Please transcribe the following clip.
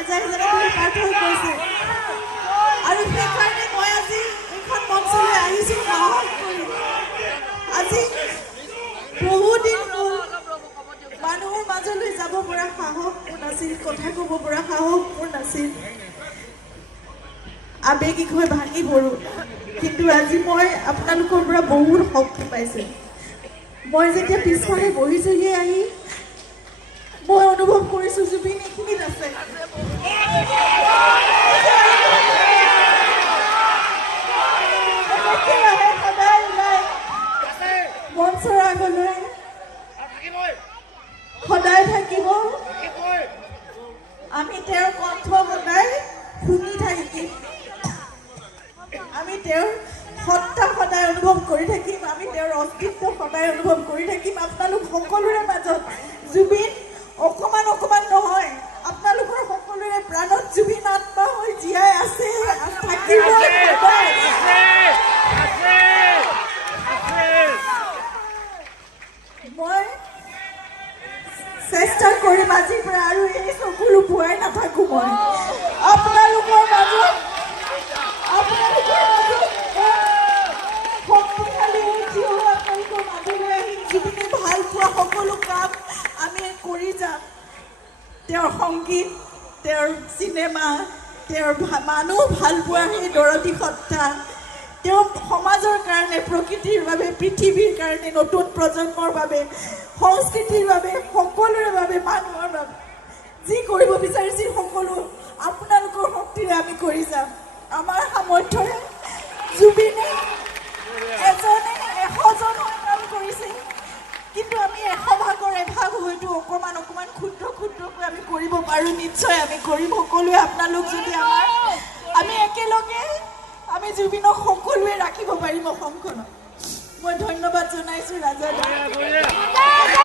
হাজাৰ হাজাৰ পাঠ হৈ গৈছে আৰু সেইকাৰণে মই আজি এইখন মঞ্চলৈ আহিছোঁ সাহস কৰি। আজি বহুদিন হ'ল মানুহৰ মাজলৈ যাব পৰা সাহস মোৰ নাছিল, কথা ক'ব পৰা সাহস মোৰ নাছিল, আৱেগিক হৈ ভাঙি পৰোঁ। কিন্তু আজি মই আপোনালোকৰ পৰা বহুত শক্তি পাইছোঁ। মই যেতিয়া পিছফালে বহিছোহি আহি মই অনুভৱ কৰিছোঁ জুবিন এইখিনিত আছে। সদায় ওলাই মঞ্চৰ আগলৈ সদায় থাকিব। আমি তেওঁৰ কণ্ঠ সদায় শুনি থাকিম, আমি তেওঁৰ সত্তা সদায় অনুভৱ কৰি থাকিম, আমি তেওঁৰ অস্তিত্ব সদায় অনুভৱ কৰি থাকিম। আপোনালোক সকলোৰে মাজত জুবিন অকণমান অকণমান নহয়, আপোনালোকৰ সকলোৰে প্ৰাণত জুবিন আত্মা হৈ জীয়াই আছে, থাকিব। মই চেষ্টা কৰিম আজিৰ পৰা আৰু এই চকু লুকুৱাই নাথাকো। মই আপোনালোকৰ মাজত শক্তিশালী উঠি আপোনালোকৰ মাজলৈ আহিম। জুবিনে ভাল পোৱা সকলো কাম আমি কৰি যাম। তেওঁৰ সংগীত, তেওঁৰ চিনেমা, তেওঁৰ মানুহ ভাল পোৱা সেই দৰদী সত্তা, তেওঁ সমাজৰ কাৰণে, প্ৰকৃতিৰ বাবে, পৃথিৱীৰ কাৰণে, নতুন প্ৰজন্মৰ বাবে, সংস্কৃতিৰ বাবে, সকলোৰে বাবে, মানুহৰ বাবে যি কৰিব বিচাৰিছিল সকলো আপোনালোকৰ শক্তিৰে আমি কৰি যাম। আমাৰ সামৰ্থ্যৰে জুবিনে এজনে 100জন হৈ কাম কৰিছে, কিন্তু আমি 100 ভাগৰ এভাগ হয়তো অকণমান অকণমান ক্ষুদ্ৰ ক্ষুদ্ৰকৈ আমি কৰিব পাৰোঁ। নিশ্চয় আমি কৰিম সকলোৱে। আপোনালোক যদি আমি একেলগে আমি জুবিনক সকলোৱে ৰাখিব পাৰিম অসমখনত। মই ধন্যবাদ জনাইছোঁ ৰাজা।